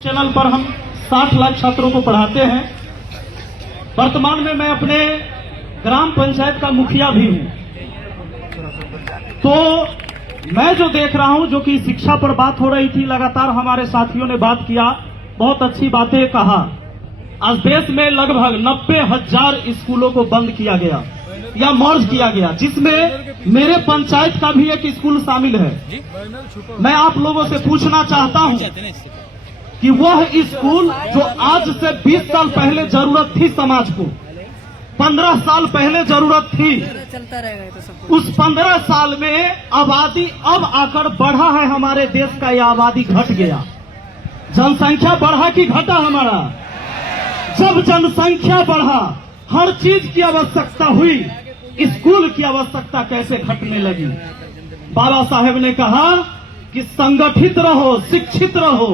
Channel पर हम 60 लाख छात्रों को पढ़ाते हैं। वर्तमान में मैं अपने ग्राम पंचायत का मुखिया भी हूं। तो मैं जो देख रहा हूं, जो कि शिक्षा पर बात हो रही थी, लगातार हमारे साथियों ने बात किया, बहुत अच्छी बातें कहा। आज देश में लगभग 90,000 स्कूलों को बंद किया गया या मर्ज किया गया, जिसमें मेरे पंचायत का भी एक स्कूल शामिल है। मैं आप लोगों से पूछना चाहता हूं कि वह स्कूल जो आज से 20 साल पहले जरूरत थी, समाज को 15 साल पहले जरूरत थी, उस 15 साल में आबादी अब आकर बढ़ा है हमारे देश का, यह आबादी घट गया। जनसंख्या बढ़ा कि घटा हमारा? जब जनसंख्या बढ़ा, हर चीज की आवश्यकता हुई, स्कूल की आवश्यकता कैसे घटने लगी? बाबा साहेब ने कहा कि संगठित रहो, शिक्षित रहो।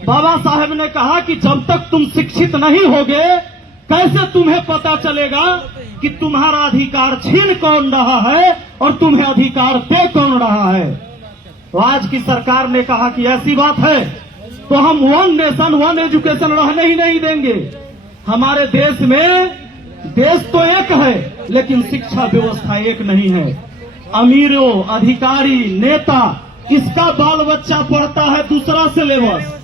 बाबा साहेब ने कहा कि जब तक तुम शिक्षित नहीं होगे, कैसे तुम्हें पता चलेगा कि तुम्हारा अधिकार छीन कौन रहा है और तुम्हें अधिकार दे कौन रहा है? तो आज की सरकार ने कहा कि ऐसी बात है तो हम वन नेशन वन एजुकेशन रहने ही नहीं देंगे। हमारे देश में, देश तो एक है लेकिन शिक्षा व्यवस्था एक नहीं है। अमीरों, अधिकारी, नेता, इसका बाल बच्चा पढ़ता है दूसरा सिलेबस,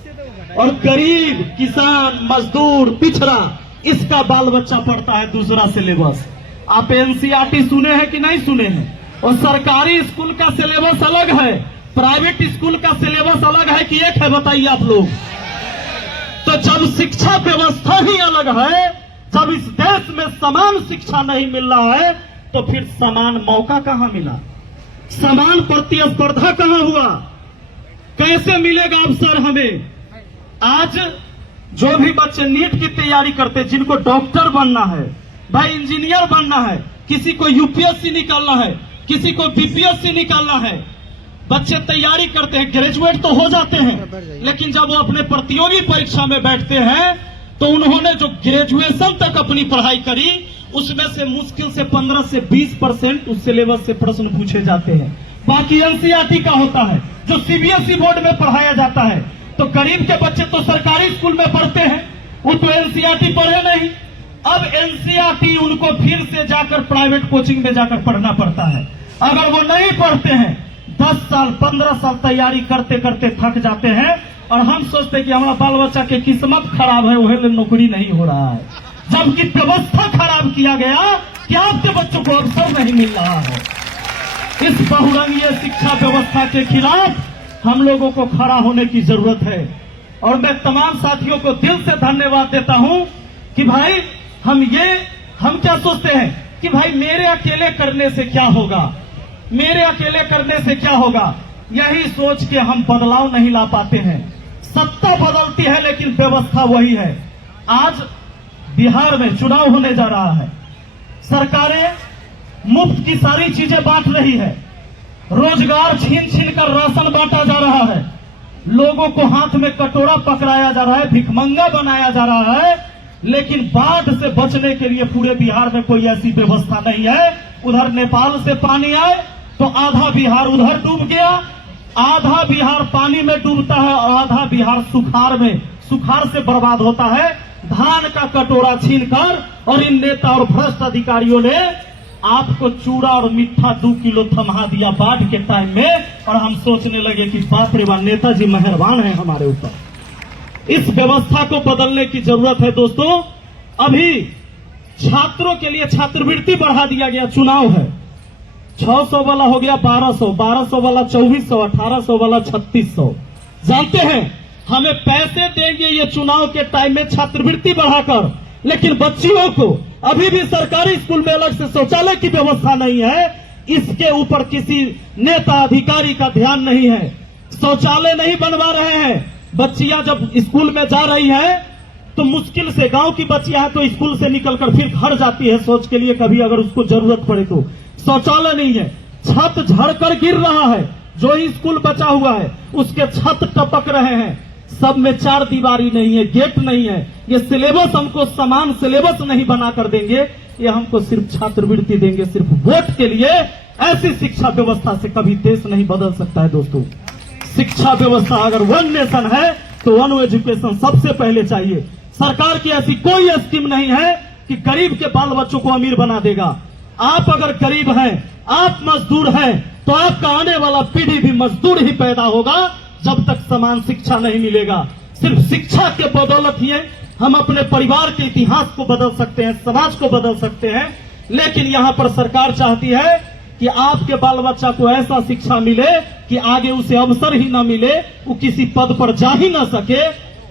और गरीब, किसान, मजदूर, पिछड़ा, इसका बाल बच्चा पढ़ता है दूसरा सिलेबस। आप एनसीईआरटी सुने हैं कि नहीं सुने हैं? और सरकारी स्कूल का सिलेबस अलग है, प्राइवेट स्कूल का सिलेबस अलग है कि एक है? बताइए आप लोग। तो जब शिक्षा व्यवस्था ही अलग है, जब इस देश में समान शिक्षा नहीं मिल रहा है, तो फिर समान मौका कहां मिला? समान प्रतिस्पर्धा कहां हुआ? कैसे मिलेगा अवसर हमें? आज जो भी बच्चे नीट की तैयारी करते, जिनको डॉक्टर बनना है, भाई इंजीनियर बनना है, किसी को यूपीएससी निकालना है, किसी को बीपीएससी निकालना है, बच्चे तैयारी करते हैं, ग्रेजुएट तो हो जाते हैं, लेकिन जब वो अपने प्रतियोगी परीक्षा में बैठते हैं तो उन्होंने जो ग्रेजुएशन तक अपनी पढ़ाई करी, उसमें से मुश्किल से 15 से 20% उस सिलेबस से प्रश्न पूछे जाते हैं। बाकी एनसीईआरटी का होता है, जो सीबीएसई बोर्ड में पढ़ाया जाता है। तो गरीब के बच्चे तो सरकारी स्कूल में पढ़ते हैं, वो तो एनसीईआरटी पढ़े नहीं। अब एनसीईआरटी उनको फिर से जाकर प्राइवेट कोचिंग में जाकर पढ़ना पड़ता है। अगर वो नहीं पढ़ते हैं, 10 साल 15 साल तैयारी करते करते थक जाते हैं, और हम सोचते हैं कि हमारा बाल बच्चा की किस्मत खराब है, वही नौकरी नहीं हो रहा है, जबकि व्यवस्था खराब किया गया कि आपके बच्चों को अवसर नहीं मिल रहा है। इस बहुरंगीय शिक्षा व्यवस्था के खिलाफ हम लोगों को खड़ा होने की जरूरत है। और मैं तमाम साथियों को दिल से धन्यवाद देता हूं कि भाई हम क्या सोचते हैं कि भाई मेरे अकेले करने से क्या होगा, मेरे अकेले करने से क्या होगा, यही सोच के हम बदलाव नहीं ला पाते हैं। सत्ता बदलती है लेकिन व्यवस्था वही है। आज बिहार में चुनाव होने जा रहा है, सरकारें मुफ्त की सारी चीजें बांट रही है, रोजगार छीन छीन कर राशन बांटा जा रहा है, लोगों को हाथ में कटोरा पकड़ाया जा रहा है, भिखमंगा बनाया जा रहा है, लेकिन बाढ़ से बचने के लिए पूरे बिहार में कोई ऐसी व्यवस्था नहीं है। उधर नेपाल से पानी आए तो आधा बिहार उधर डूब गया, आधा बिहार पानी में डूबता है और आधा बिहार सुखाड़ से बर्बाद होता है। धान का कटोरा छीनकर और इन नेता और भ्रष्ट अधिकारियों ने आपको चूड़ा और मीठा 2 किलो थमा दिया बाढ़ के टाइम में, और हम सोचने लगे कि बाप रे बाप, नेताजी मेहरबान है हमारे ऊपर। इस व्यवस्था को बदलने की जरूरत है दोस्तों। अभी छात्रों के लिए छात्रवृत्ति बढ़ा दिया गया, चुनाव है, 600 वाला हो गया 1200, 1200 वाला 2400, 1800 वाला 3600। जानते हैं हमें पैसे देंगे ये चुनाव के टाइम में छात्रवृत्ति बढ़ाकर, लेकिन बच्चियों को अभी भी सरकारी स्कूल में अलग से शौचालय की व्यवस्था नहीं है। इसके ऊपर किसी नेता अधिकारी का ध्यान नहीं है, शौचालय नहीं बनवा रहे हैं। बच्चियां जब स्कूल में जा रही है तो मुश्किल से, गांव की बच्चियां हैं तो स्कूल से निकलकर फिर घर जाती है सोच के लिए, कभी अगर उसको जरूरत पड़े तो। शौचालय नहीं है, छत झड़कर गिर रहा है, जो ही स्कूल बचा हुआ है उसके छत टपक रहे हैं, सब में 4 दीवारी नहीं है, गेट नहीं है। ये सिलेबस हमको समान सिलेबस नहीं बना कर देंगे, ये हमको सिर्फ छात्रवृत्ति देंगे सिर्फ वोट के लिए। ऐसी शिक्षा व्यवस्था से कभी देश नहीं बदल सकता है दोस्तों। शिक्षा व्यवस्था अगर वन नेशन है तो वन एजुकेशन सबसे पहले चाहिए। सरकार की ऐसी कोई स्कीम नहीं है कि गरीब के बाल बच्चों को अमीर बना देगा। आप अगर गरीब हैं, आप मजदूर हैं, तो आपका आने वाला पीढ़ी भी मजदूर ही पैदा होगा जब तक समान शिक्षा नहीं मिलेगा। सिर्फ शिक्षा के बदौलत ही हम अपने परिवार के इतिहास को बदल सकते हैं, समाज को बदल सकते हैं। लेकिन यहाँ पर सरकार चाहती है कि आपके बाल बच्चा को ऐसा शिक्षा मिले कि आगे उसे अवसर ही न मिले, वो किसी पद पर जा ही न सके।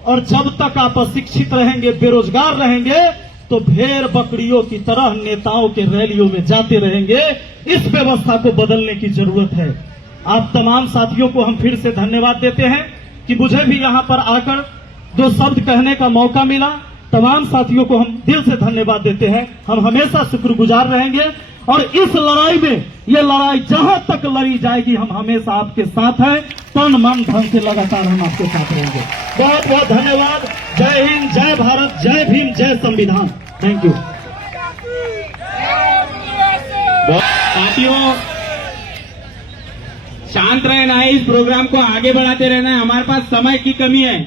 और जब तक आप अशिक्षित रहेंगे, बेरोजगार रहेंगे, तो भेड़ बकरियों की तरह नेताओं के रैलियों में जाते रहेंगे। इस व्यवस्था को बदलने की जरूरत है। आप तमाम साथियों को हम फिर से धन्यवाद देते हैं कि मुझे भी यहाँ पर आकर दो शब्द कहने का मौका मिला। तमाम साथियों को हम दिल से धन्यवाद देते हैं। हम हमेशा शुक्रगुजार रहेंगे और इस लड़ाई में, ये लड़ाई जहां तक लड़ी जाएगी, हम हमेशा आपके साथ हैं। तन मन धन से लगातार हम आपके साथ रहेंगे। बहुत बहुत धन्यवाद। जय हिंद, जय भारत, जय भीम, जय संविधान। Thank you. साथियों, शांत रहना है, इस प्रोग्राम को आगे बढ़ाते रहना है। हमारे पास समय की कमी है।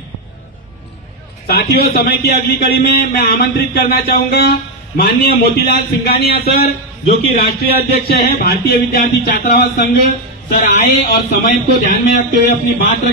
साथियों, समय की अगली कड़ी में मैं आमंत्रित करना चाहूंगा माननीय मोतीलाल सिंघानिया सर, जो कि राष्ट्रीय अध्यक्ष है भारतीय विद्यार्थी छात्रावास संघ। सर आए और समय को ध्यान में रखते हुए अपनी बात